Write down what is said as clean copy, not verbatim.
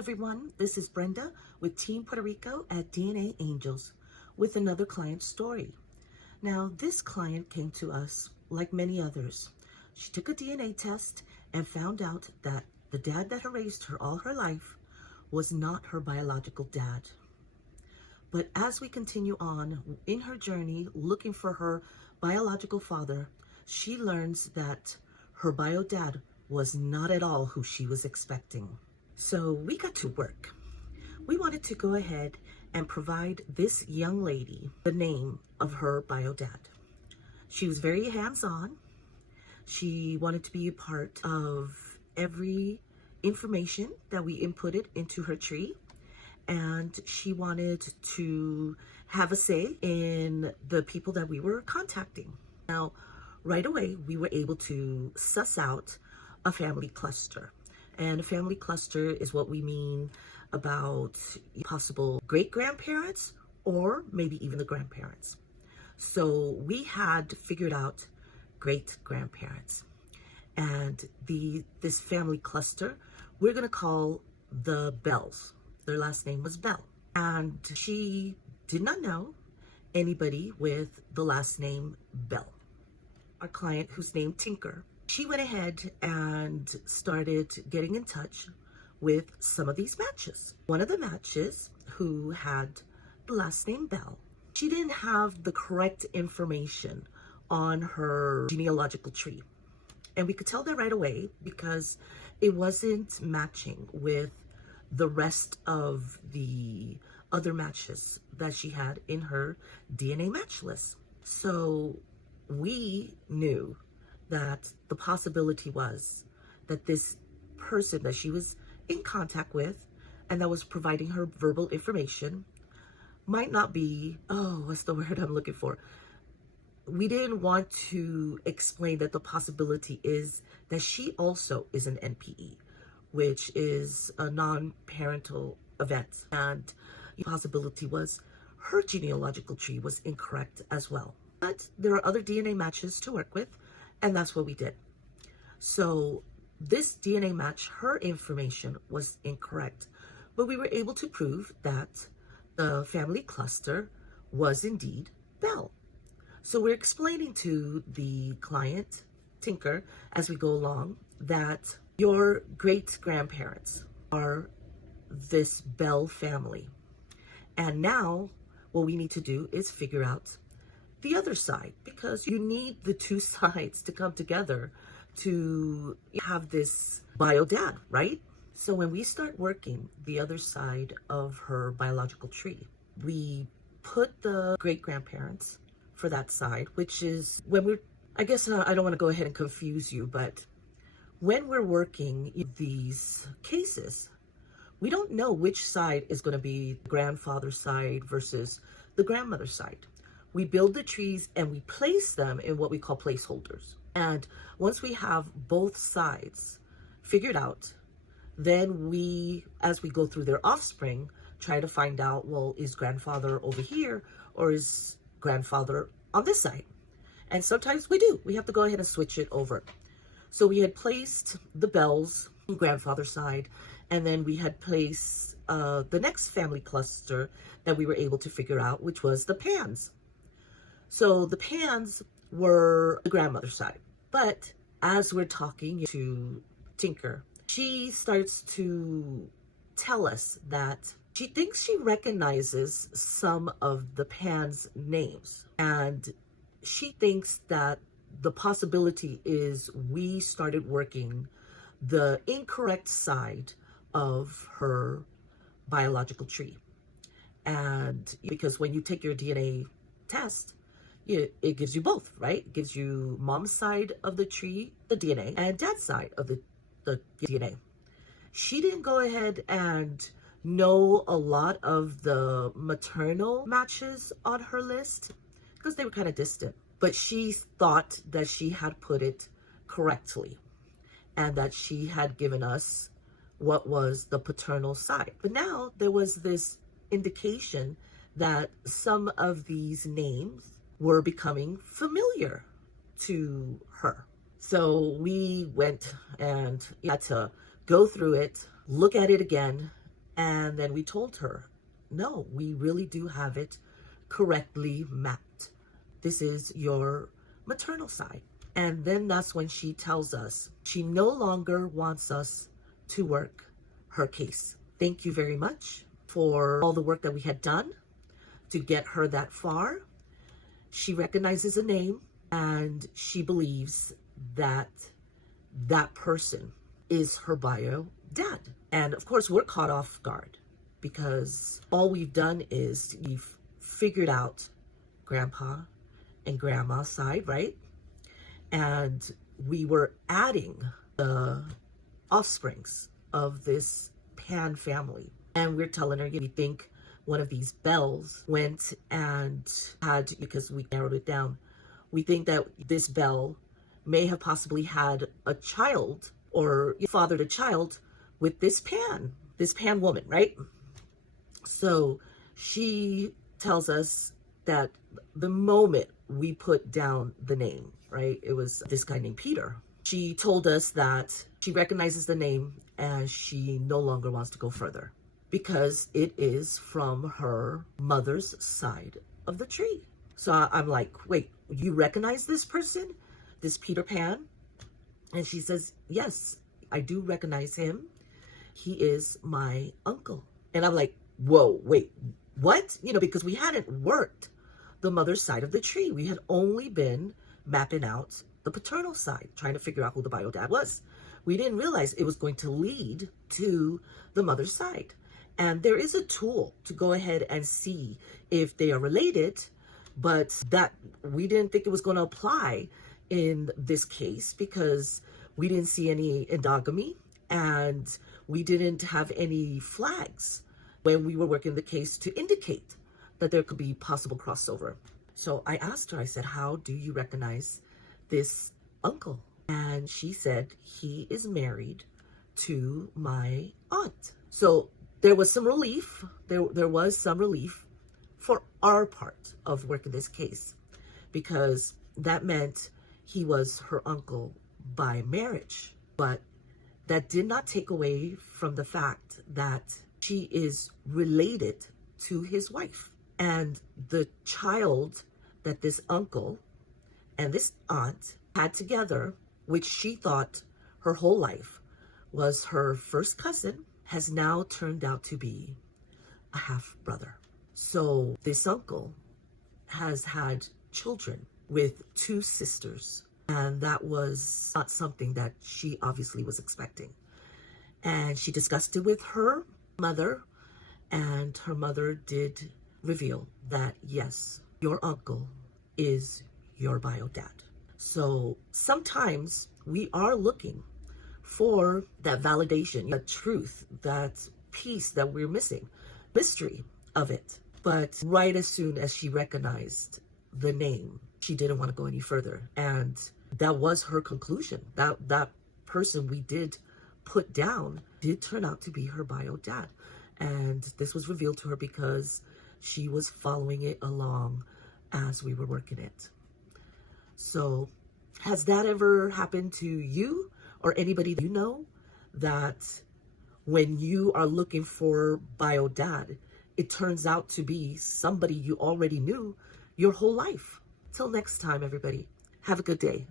everyone, this is Brenda with Team Puerto Rico at DNAngels with another client story. Now, this client came to us like many others. She took a DNA test and found out that the dad that raised her all her life was not her biological dad. But as we continue on in her journey looking for her biological father, she learns that her bio dad was not at all who she was expecting. So we got to work. We wanted to go ahead and provide this young lady the name of her bio dad. She was very hands-on. She wanted to be a part of every information that we inputted into her tree. And she wanted to have a say in the people that we were contacting. Now, right away, we were able to suss out a family cluster. And a family cluster is what we mean about possible great-grandparents or maybe even the grandparents. So we had figured out great-grandparents. And this family cluster, we're going to call the Bells. Their last name was Bell. And she did not know anybody with the last name Bell. Our client, who's named Tinker, she went ahead and started getting in touch with some of these matches. One of the matches, who had the last name Bell, she didn't have the correct information on her genealogical tree. And we could tell that right away because it wasn't matching with the rest of the other matches that she had in her DNA match list. So we knew that the possibility was that this person that she was in contact with and that was providing her verbal information might not be, what's the word I'm looking for? We didn't want to explain that the possibility is that she also is an NPE, which is a non-parental event. And the possibility was her genealogical tree was incorrect as well. But there are other DNA matches to work with, and that's what we did. So this DNA match, her information was incorrect, but we were able to prove that the family cluster was indeed Bell. So we're explaining to the client, Tinker, as we go along, that your great-grandparents are this Bell family. And now what we need to do is figure out the other side, because you need the two sides to come together to have this bio dad, right? So when we start working the other side of her biological tree, we put the great-grandparents for that side, which is when we're, I guess I don't want to go ahead and confuse you, but when we're working these cases, we don't know which side is going to be the grandfather's side versus the grandmother's side. We build the trees and we place them in what we call placeholders. And once we have both sides figured out, then we, as we go through their offspring, try to find out, well, is grandfather over here or is grandfather on this side? And sometimes we do. We have to go ahead and switch it over. So we had placed the Bells on grandfather's side, and then we had placed the next family cluster that we were able to figure out, which was the Pans. So the Pans were the grandmother's side. But as we're talking to Tinker, she starts to tell us that she thinks she recognizes some of the Pans' names. And she thinks that the possibility is we started working the incorrect side of her biological tree. And because when you take your DNA test, it gives you both, right? It gives you mom's side of the tree, the DNA, and dad's side of the DNA. She didn't go ahead and know a lot of the maternal matches on her list because they were kind of distant. But she thought that she had put it correctly and that she had given us what was the paternal side. But now there was this indication that some of these names were becoming familiar to her. So we went and had to go through it, look at it again, And then we told her, no, we really do have it correctly mapped. This is your maternal side. And then that's when she tells us she no longer wants us to work her case. Thank you very much for all the work that we had done to get her that far. She recognizes a name and she believes that that person is her bio dad. And of course, we're caught off guard because all we've done is we've figured out grandpa and grandma's side, right? And we were adding the offsprings of this Pan family. And we're telling her, we think one of these Bells went and had, because we narrowed it down, we think that this Bell may have possibly had a child or fathered a child with this Pan woman, right? So she tells us that the moment we put down the name, right, it was this guy named Peter. She told us that she recognizes the name and she no longer wants to go further because it is from her mother's side of the tree. So I'm like, wait, you recognize this person, this Peter Pan? And she says, yes, I do recognize him. He is my uncle. And I'm like, whoa, wait, what? Because we hadn't worked the mother's side of the tree. We had only been mapping out the paternal side, trying to figure out who the bio dad was. We didn't realize it was going to lead to the mother's side. And there is a tool to go ahead and see if they are related, but that we didn't think it was going to apply in this case because we didn't see any endogamy and we didn't have any flags when we were working the case to indicate that there could be possible crossover. So I asked her, I said, how do you recognize this uncle? And she said, he is married to my aunt. So there was some relief. There was some relief for our part of working this case because that meant he was her uncle by marriage. But that did not take away from the fact that she is related to his wife. And the child that this uncle and this aunt had together, which she thought her whole life was her first cousin, has now turned out to be a half brother. So this uncle has had children with two sisters, and that was not something that she obviously was expecting. And she discussed it with her mother, and her mother did reveal that, yes, your uncle is your bio dad. So sometimes we are looking for that validation, that truth, that piece that we're missing, mystery of it. But right as soon as she recognized the name, she didn't want to go any further. And that was her conclusion. That person we did put down did turn out to be her bio dad. And this was revealed to her because she was following it along as we were working it. So has that ever happened to you or anybody that you know, that when you are looking for bio dad, it turns out to be somebody you already knew your whole life? Till next time, everybody, have a good day.